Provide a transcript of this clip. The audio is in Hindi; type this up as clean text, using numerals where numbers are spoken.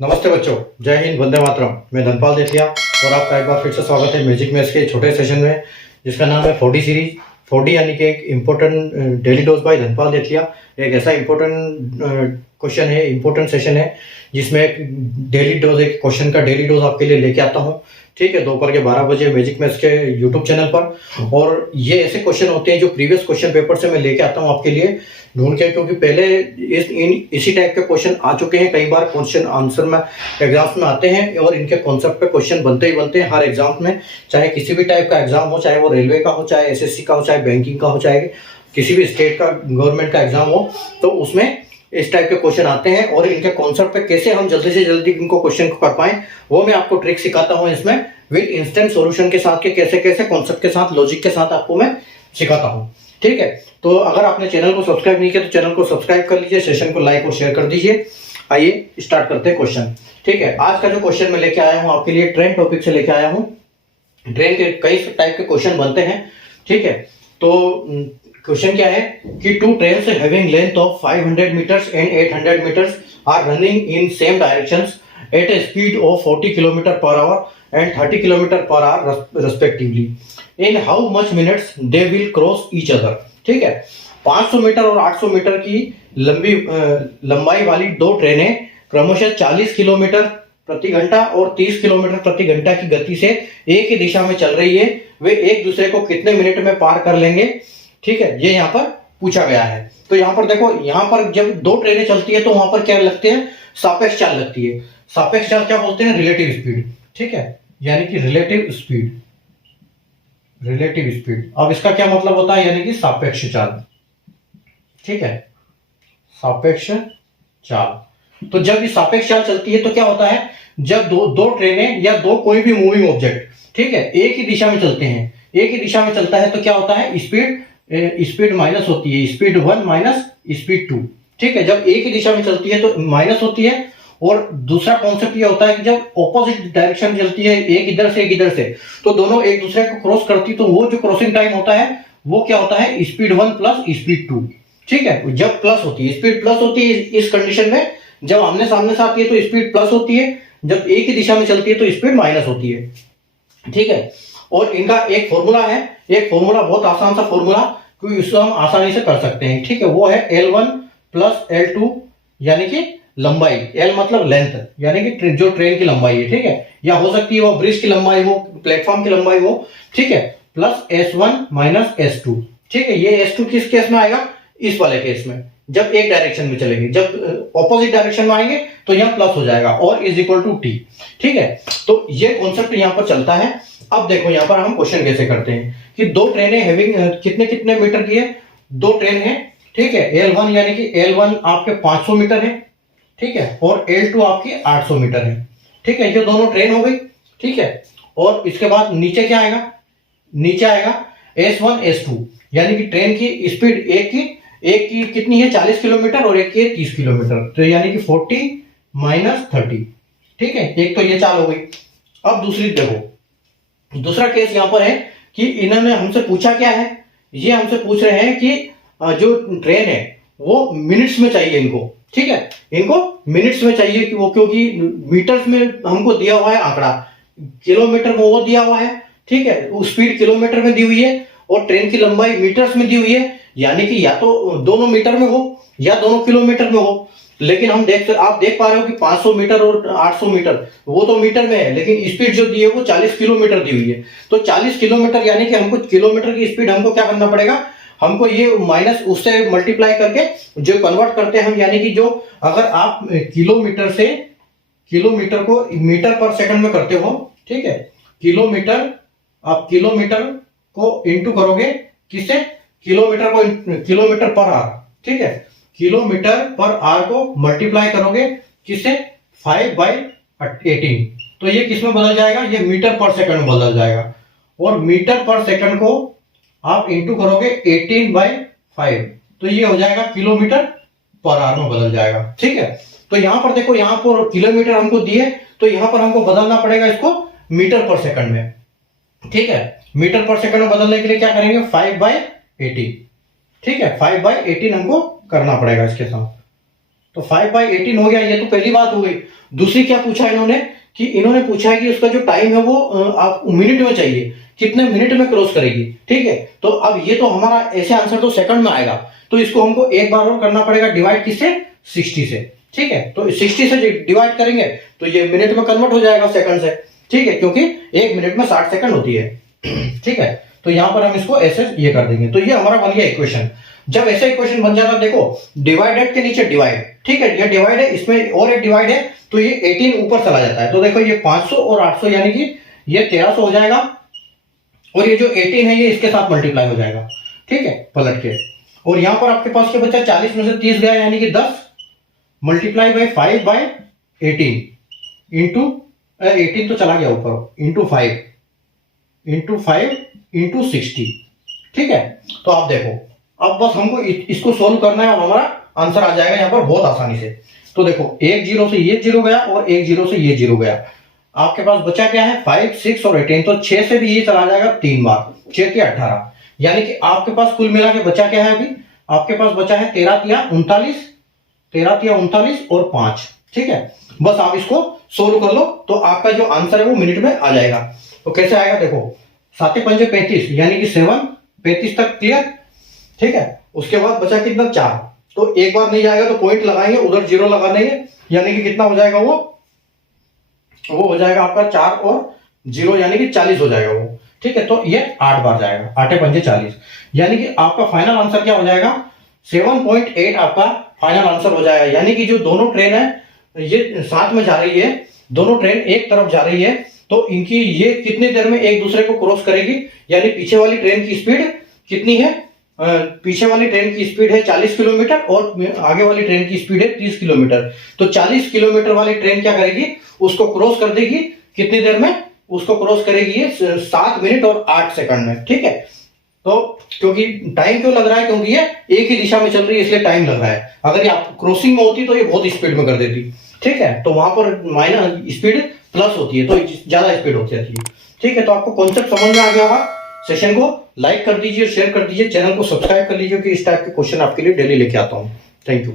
नमस्ते बच्चों, जय हिंद, वंदे मातरम। मैं धनपाल देथिया और आपका एक बार फिर से स्वागत है म्यूजिक मैथ्स के छोटे सेशन में, जिसका नाम है 4D सीरीज। 4D यानी कि एक important daily dose by Dhanpal Dethia. एक ऐसा इम्पोर्टेंट क्वेश्चन है, इम्पोर्टेंट सेशन है, जिसमें एक डेली डोज, एक क्वेश्चन का डेली डोज आपके लिए लेके आता हूँ। ठीक है, दोपहर के 12 बजे म्यूजिक मैथ्स के यूट्यूब चैनल पर। और ये ऐसे क्वेश्चन होते हैं जो प्रीवियस क्वेश्चन पेपर से मैं लेके आता हूँ आपके लिए ढूंढ के, क्योंकि पहले इसी टाइप के क्वेश्चन आ चुके हैं। कई बार क्वेश्चन आंसर में एग्जाम्स में आते हैं और इनके कॉन्सेप्ट पे क्वेश्चन बनते ही बनते हैं हर एग्जाम में। चाहे किसी भी टाइप का एग्जाम हो, चाहे वो रेलवे का हो, चाहे एसएससी का हो, चाहे बैंकिंग का हो, चाहे किसी भी स्टेट का गवर्नमेंट का एग्जाम हो, तो उसमें इस टाइप के क्वेश्चन आते हैं। और इनके कॉन्सेप्ट पे कैसे हम जल्दी से जल्दी इनको क्वेश्चन को कर पाएं, वो मैं आपको ट्रिक सिखाता हूँ इसमें, विद इंस्टेंट सॉल्यूशन के साथ, के कैसे कैसे कॉन्सेप्ट के साथ, लॉजिक के साथ आपको मैं सिखाता हूँ। ठीक है, तो अगर आपने चैनल को सब्सक्राइब नहीं किया तो चैनल को सब्सक्राइब कर लीजिए, सेशन को लाइक और शेयर कर दीजिए। आइए स्टार्ट करते हैं क्वेश्चन। ठीक है, आज का जो क्वेश्चन मैं लेके आया हूँ आपके लिए, ट्रेन टॉपिक से लेके आया हूँ। ट्रेन के कई टाइप के क्वेश्चन बनते हैं। ठीक है, तो क्वेश्चन क्या है कि two trains having length of 500 metres and 800 metres are running in same directions at a speed of 40 kilometre per hour and 30 kilometre per hour respectively, in how much minutes they will cross each other. ठीक है, 500 मीटर और 800 मीटर की लंबाई वाली दो ट्रेनें क्रमशः 40 किलोमीटर प्रति घंटा और 30 किलोमीटर प्रति घंटा की गति से एक ही दिशा में चल रही है। वे एक दूसरे को कितने मिनट में पार कर लेंगे? ठीक है, ये यहाँ पर पूछा गया है। तो यहाँ पर देखो, यहाँ पर जब दो ट्रेनें चलती है तो वहां पर क्या लगते हैं? सापेक्ष चाल लगती है। सापेक्ष चाल क्या बोलते हैं? Relative speed. ठीक है, यानी कि रिलेटिव स्पीड, रिलेटिव स्पीड। अब इसका क्या मतलब होता है? यानी कि सापेक्ष चाल। ठीक है, सापेक्ष चाल। तो जब ये सापेक्ष चाल चलती है तो क्या होता है? जब दो ट्रेनें या दो कोई भी मूविंग ऑब्जेक्ट, ठीक है, एक ही दिशा में चलते हैं, एक ही दिशा में चलता है, तो क्या होता है? स्पीड माइनस होती है, स्पीड 1 माइनस स्पीड 2। ठीक है, जब एक ही दिशा में चलती है तो माइनस होती है। और दूसरा कॉन्सेप्ट ये होता है कि जब ऑपोजिट डायरेक्शन चलती है, एक इधर से एक इधर से, तो दोनों एक दूसरे को क्रॉस करती, तो वो जो क्रॉसिंग टाइम होता है वो क्या होता है? Speed 1 plus speed 2। ठीक है, जब प्लस होती है, स्पीड प्लस होती है इस कंडीशन में, जब आमने सामने से आती है तो स्पीड प्लस होती है, जब एक ही दिशा में चलती है तो स्पीड माइनस होती है। ठीक है, और इनका एक फॉर्मूला है, एक फॉर्मूला बहुत आसान सा फॉर्मूला, क्योंकि उसको हम आसानी से कर सकते हैं। ठीक है, वो है L1 प्लस L2, यानी कि लंबाई, L मतलब लेंथ, यानी कि जो ट्रेन की लंबाई है। ठीक है, या हो सकती है वो ब्रिज की लंबाई हो, प्लेटफॉर्म की लंबाई हो। ठीक है, प्लस S1 माइनस S2। ठीक है, ये S2 किस केस में आएगा? इस वाले केस में, जब एक डायरेक्शन में चलेंगे। जब ऑपोजिट डायरेक्शन में आएंगे तो यहाँ प्लस हो जाएगा, और इज इक्वल टू टी। ठीक है, तो ये कॉन्सेप्ट यहाँ पर चलता है। अब देखो यहाँ पर हम क्वेश्चन कैसे करते हैं कि दो ट्रेनें हैविंग कितने कितने मीटर की है? दो ट्रेन है। ठीक है, L1 यानी कि L1 आपके 500 मीटर है। ठीक है, और L2 आपकी 800 मीटर है। ठीक है, ये दोनों ट्रेन हो गई। ठीक है, और इसके बाद नीचे क्या आएगा? नीचे आएगा S1 S2, यानी कि ट्रेन की स्पीड एक की कितनी है? 40 किलोमीटर, और एक की 30 किलोमीटर, तो यानी कि 40 माइनस 30। ठीक है, एक तो ये चाल हो गई। अब दूसरी देखो, दूसरा केस यहां पर है कि इन्होंने हमसे पूछा क्या है? ये हमसे पूछ रहे हैं कि जो ट्रेन है वो मिनट्स में चाहिए इनको। ठीक है, इनको मिनट्स में चाहिए कि वो, क्योंकि मीटर्स में हमको दिया हुआ है आंकड़ा, किलोमीटर में वो दिया हुआ है। ठीक है, स्पीड किलोमीटर में दी हुई है और ट्रेन की लंबाई मीटर्स में दी हुई है, यानी कि या तो दोनों मीटर में हो या दोनों किलोमीटर में हो। लेकिन आप देख पा रहे हो कि 500 मीटर और 800 मीटर वो तो मीटर में है, लेकिन स्पीड जो दी है वो 40 किलोमीटर दी हुई है। तो 40 किलोमीटर यानी कि हमको किलोमीटर की स्पीड हमको क्या करना पड़ेगा? हमको ये माइनस उससे मल्टीप्लाई करके जो कन्वर्ट करते हैं हम, यानी कि जो अगर आप किलोमीटर से किलोमीटर को मीटर पर सेकंड में करते हो, ठीक है, आप किलोमीटर को इंटू करोगे किससे? किलोमीटर को किलोमीटर पर आवर। ठीक है, किलोमीटर पर आवर को मल्टीप्लाई करोगे किससे? 5/18, तो ये किस में बदल जाएगा? ये मीटर पर सेकंड में बदल जाएगा। और मीटर पर सेकंड को आप इंटू करोगे 18/5, तो ये हो जाएगा किलोमीटर पर आवर में बदल जाएगा। ठीक है, तो यहां पर देखो, यहां पर किलोमीटर हमको दिए, तो यहां पर हमको बदलना पड़ेगा इसको मीटर पर सेकंड में। ठीक है, मीटर पर सेकंड में बदलने के लिए क्या करेंगे? 5/18। ठीक है, 5/18 हमको करना पड़ेगा इसके साथ। तो 5/18 हो गया। ये तो पहली बात हो गई। दूसरी क्या पूछा इन्होंने कि इन्होंने पूछा है कि उसका जो टाइम है वो आप मिनट में चाहिए, कितने मिनट में क्रॉस करेगी। ठीक है, तो अब ये तो हमारा ऐसे आंसर तो सेकंड में आएगा, तो इसको हमको एक बार और करना पड़ेगा डिवाइड किससे, 60 से। ठीक है, तो 60 से डिवाइड करेंगे तो ये मिनट में कन्वर्ट हो जाएगा सेकंड से। ठीक है, क्योंकि एक मिनट में 60 सेकंड होती है। ठीक है, तो यहां पर हम इसको ऐसे ये कर देंगे। तो ये हमारा बन गया इक्वेशन। जब ऐसा इक्वेशन बन जाता, देखो डिवाइडेड के नीचे डिवाइड, ठीक है, ये डिवाइड है, इसमें और एक डिवाइड है, तो ये 18 ऊपर चला जाता है। तो देखो ये 500 और 800 यानी कि ये 1300 हो जाएगा, और ये जो 18 है ये इसके साथ मल्टीप्लाई हो जाएगा। ठीक है, पलट के, और यहां पर आपके पास क्या बचा, 40 में से 30 गया यानी कि 10 मल्टीप्लाई बाई 5/18 इंटू 18 तो चला गया ऊपर, इंटू 5 इंटू 60। ठीक है, तो आप देखो अब बस हमको इसको सोल्व करना है और हमारा आंसर आ जाएगा यहां पर बहुत आसानी से। तो देखो एक जीरो से ये जीरो गया और एक जीरो से ये जीरो गया, आपके पास बचा क्या है 5, 6 और 18, तो 6 से भी ये चला जाएगा 3 बार, 6 के 18, यानी कि आपके पास कुल मिला के बचा क्या है, अभी आपके पास बचा है 13 या 39 और 5। ठीक है, बस आप इसको सोल्व कर लो तो आपका जो आंसर है वो मिनट में आ जाएगा। तो कैसे आएगा, देखो 7 पंजे 35 यानी कि 7, 35 तक क्लियर। ठीक है, उसके बाद बचा कितना 4, तो एक बार नहीं जाएगा तो पॉइंट लगाएंगे, उधर जीरो लगा देंगे, यानी कि कितना हो जाएगा वो हो जाएगा आपका 4 और 0 यानी कि 40 हो जाएगा वो। ठीक है, तो ये 8 बार जाएगा, 8 पंजे 40, यानी कि आपका फाइनल आंसर क्या हो जाएगा 7.8 आपका फाइनल आंसर हो जाएगा। यानी कि जो दोनों ट्रेन है ये साथ में जा रही है, दोनों ट्रेन एक तरफ जा रही है, तो इनकी ये कितनी देर में एक दूसरे को क्रॉस करेगी, यानी पीछे वाली ट्रेन की स्पीड कितनी है, पीछे वाली ट्रेन की स्पीड है 40 किलोमीटर और आगे वाली ट्रेन की स्पीड है 30 किलोमीटर। तो 40 किलोमीटर वाली ट्रेन क्या करेगी, उसको क्रॉस कर देगी कितनी देर में, उसको क्रॉस करेगी ये 7 मिनट और 8 सेकंड में। ठीक है, तो क्योंकि टाइम क्यों लग रहा है, क्योंकि ये एक ही दिशा में चल रही है इसलिए टाइम लग रहा है। अगर ये क्रॉसिंग में होती तो ये बहुत स्पीड में कर देती। ठीक है, तो वहां पर माइनस स्पीड प्लस होती है तो ज्यादा स्पीड होती है। ठीक है, तो आपको कॉन्सेप्ट समझ में आ गया होगा। सेशन को लाइक कर दीजिए, शेयर कर दीजिए, चैनल को सब्सक्राइब कर लीजिए कि इस टाइप के क्वेश्चन आपके लिए डेली लेके आता हूं। Thank you.